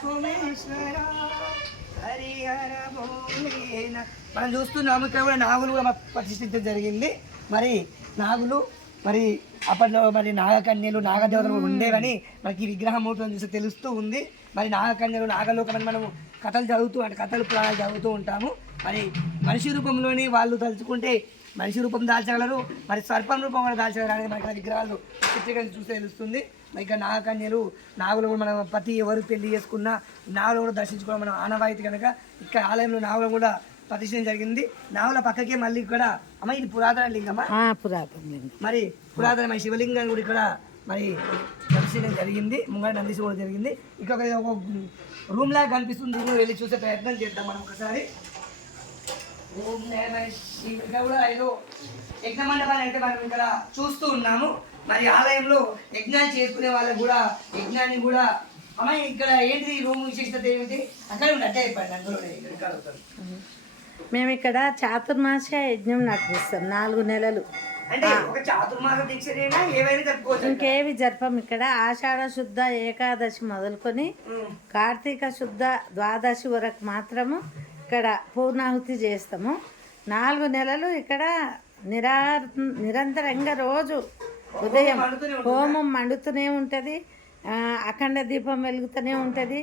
సోమేశ్వర హరిహర మనం చూస్తున్నాము ఇక్కడ కూడా నాగులు కూడా ప్రతిష్ఠించడం జరిగింది. మరి నాగులు మరి అప్పట్లో మరి నాగకన్యలు నాగదేవతలు ఉండేవని మనకి ఈ విగ్రహం మూటలను చూస్తే తెలుస్తూ ఉంది. మరి నాగకన్యలు నాగలోకమని మనము కథలు చదువుతూ అంటే కథలు పురాణాలు చదువుతూ ఉంటాము. మరి మనిషి రూపంలోని వాళ్ళు తలుచుకుంటే మనిషి రూపం దాల్చగలరు మరి సర్పం రూపం కూడా దాల్చగలరు అనేది మనకి విగ్రహాలు చిత్రీకరించి చూస్తే తెలుస్తుంది. మరి ఇక్కడ నాగకన్యలు నాగులు కూడా మనం ప్రతి ఎవరు పెళ్ళి చేసుకున్నా నాగులు కూడా దర్శించుకోవడం మనం ఆనవాయితీ కనుక ఇక్కడ ఆలయంలో నాగులు కూడా ప్రతిష్ఠించడం జరిగింది. నాగుల పక్కకే మళ్ళీ ఇక్కడ అమ్మ ఇది పురాతన లింగమా? పురాతన లింగం. మరి పురాతనమైన శివలింగాన్ని కూడా ఇక్కడ మరి దర్శనం జరిగింది. ముంగడ నందీశ్వరం కూడా జరిగింది. ఇక్కడ ఒక రూమ్ లాగా కనిపిస్తుంది. వెళ్ళి చూసే ప్రయత్నం చేద్దాం మనం ఒకసారి. ఓం కూడా ఏదో యజ్ఞ మండపాన్ని అయితే మనం ఇక్కడ చూస్తూ ఉన్నాము. మరి ఆలయంలో యజ్ఞాలు చేసుకునే వాళ్ళకు కూడా యజ్ఞాన్ని కూడా అమ్మ ఇక్కడ ఏంటి రూమ్ విశిష్టత ఏమిటి? అక్కడ ఉండి అట్టే అయిపోయింది అందులోనే ఇక్కడ. మేము ఇక్కడ చాతుర్మాస యజ్ఞం నడిపిస్తాం నాలుగు నెలలు. అంటే ఒక చాతుర్మాస దీక్షనైనా ఏవైనా జరుపుకోవచ్చు ఇంకేవి జరపం ఇక్కడ? ఆషాఢ శుద్ధ ఏకాదశి మొదలుకొని. కార్తీక శుద్ధ ద్వాదశి వరకు మాత్రము ఇక్కడ పూర్ణాహుతి చేస్తాము. నాలుగు నెలలు ఇక్కడ నిరా నిరంతరంగా రోజు ఉదయం హోమం మండుతూనే ఉంటుంది. అఖండ దీపం వెలుగుతూనే ఉంటుంది.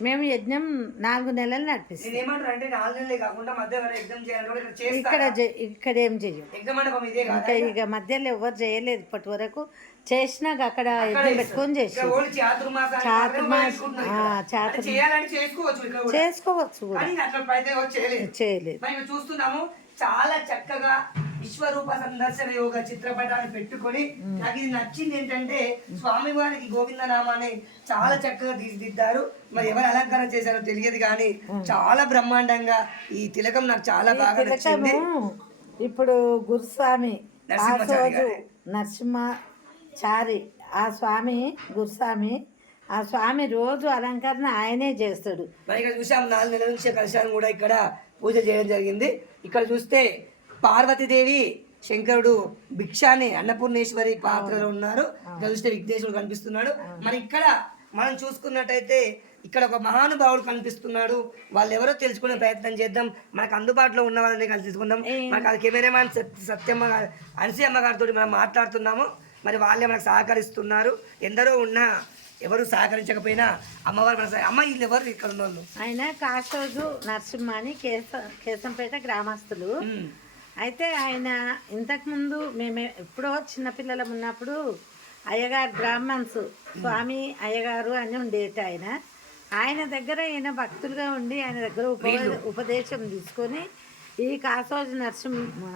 మేము యజ్ఞం నాలుగు నెలలు నడిపిస్తాం. అంటే నాలుగు నెలలే కాకుండా మధ్య ఎగ్జామ్ కూడా ఇక్కడ చేస్తారు? ఇక్కడ జే- ఇక్కడ ఏం చెయ్యం. ఎగ్జామ్ మండపం ఇదే కాదు? ఇంకా ఇక మధ్యలో ఎవరు చేయలేదు ఇప్పటి వరకు. చేసినాక అక్కడ యజ్ఞం పెట్టుకొని చేసి చాతుర్మాస- ఆ, చేయాలని చేసుకోవచ్చు ఇక్కడ కూడా. చేసుకోవచ్చు కూడా. కానీ అట్లా అయితే ఎవరు చేయలేదు. చూస్తున్నాము చాలా చక్కగా విశ్వరూప సందర్శన యోగ చిత్రపటాన్ని పెట్టుకొని నాకు ఇది నచ్చింది ఏంటంటే స్వామి వారికి గోవింద నామాన్ని చాలా చక్కగా తీర్చిదిద్దారు మరి ఎవరు అలంకరణ చేశారో తెలియదు కానీ చాలా బ్రహ్మాండంగా ఈ తిలకం నాకు చాలా బాగా నచ్చింది. ఇప్పుడు గురుస్వామి నరసింహాచారి ఆ స్వామి గురుస్వామి ఆ స్వామి రోజు అలంకరణ ఆయనే చేస్తాడు. మరి ఇక్కడ చూసాం నాలుగు నెలల నుంచి కలశాలను కూడా ఇక్కడ పూజ చేయడం జరిగింది. ఇక్కడ చూస్తే పార్వతీదేవి శంకరుడు భిక్షాని అన్నపూర్ణేశ్వరి పాత్రలో ఉన్నారు. చూస్తే విఘ్నేశ్వరుడు కనిపిస్తున్నాడు. మరి ఇక్కడ మనం చూసుకున్నట్టయితే ఇక్కడ ఒక మహానుభావుడు కనిపిస్తున్నాడు. వాళ్ళు ఎవరో తెలుసుకునే ప్రయత్నం చేద్దాం. మనకు అందుబాటులో ఉన్న వాళ్ళని కలిసి తెలుసుకుందాం మనకు అది కెమెరామాన్ సత్- సత్యమ్మ గారు అన్సీయమ్మ గారితో మనం మాట్లాడుతున్నాము. మరి వాళ్ళే మనకు సహకరిస్తున్నారు. ఎందరో ఉన్నా ఎవరు సహకరించకపోయినా అమ్మవారు మన అమ్మ వీళ్ళు ఎవరు ఇక్కడ ఉన్న వాళ్ళు ఆయన కాసోజు నరసింహ అని కేస కేశంపేట గ్రామస్తులు. అయితే ఆయన ఇంతకుముందు మేము ఎప్పుడో చిన్నపిల్లలం ఉన్నప్పుడు అయ్యగారు బ్రాహ్మణ్స్ స్వామి అయ్యగారు అని ఉండేట ఆయన. ఆయన దగ్గర ఈయన భక్తులుగా ఉండి ఆయన దగ్గర ఉప- ఉపదేశం తీసుకొని ఈ కాసోజు నరసింహ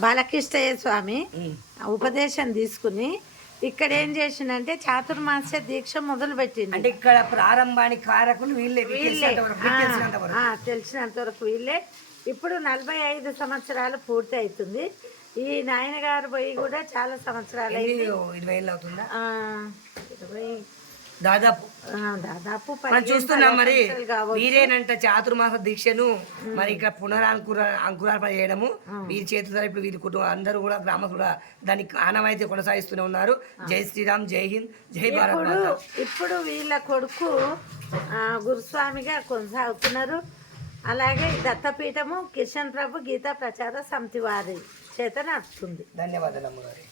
బాలకృష్ణయ్య స్వామి ఉపదేశం తీసుకుని ఇక్కడ ఏం చేసిండంటే చాతుర్మాస్య దీక్ష మొదలు పెట్టింది అంటే ఇక్కడ ప్రారంభానికి కారకులు వీళ్ళే వీళ్ళే తెలిసినంత వరకు, వీళ్ళే ఇప్పుడు నలభై ఐదు సంవత్సరాలు పూర్తి అవుతుంది ఈ నాయన గారు పోయి కూడా చాలా సంవత్సరాలు అయింది. ఇరవై ఏళ్ళు అవుతుందా? ఇరవై దాదాపు. దాదాపు మనం చూస్తున్నాం మరి. వీరేనంట చాతుర్మాస దీక్షను మరి ఇక్కడ పునరాంకుర అంకురార్పణ చేయడము వీరి చేతుల ద్వారా ఇప్పుడు వీరి కుటుంబం అందరూ కూడా గ్రామ కూడా దానికి ఆనవాయితీ కొనసాగిస్తూనే ఉన్నారు. జై శ్రీరామ్ జై హింద్ జై భారత్ ఇప్పుడు వీళ్ళ కొడుకు ఆ, గురుస్వామిగా కొనసాగుతున్నారు. అలాగే దత్తపీఠము కిషన్ ప్రభు గీతా ప్రచార సమితి వారి చేత నడుస్తుంది ధన్యవాదాలు అమ్మగారు.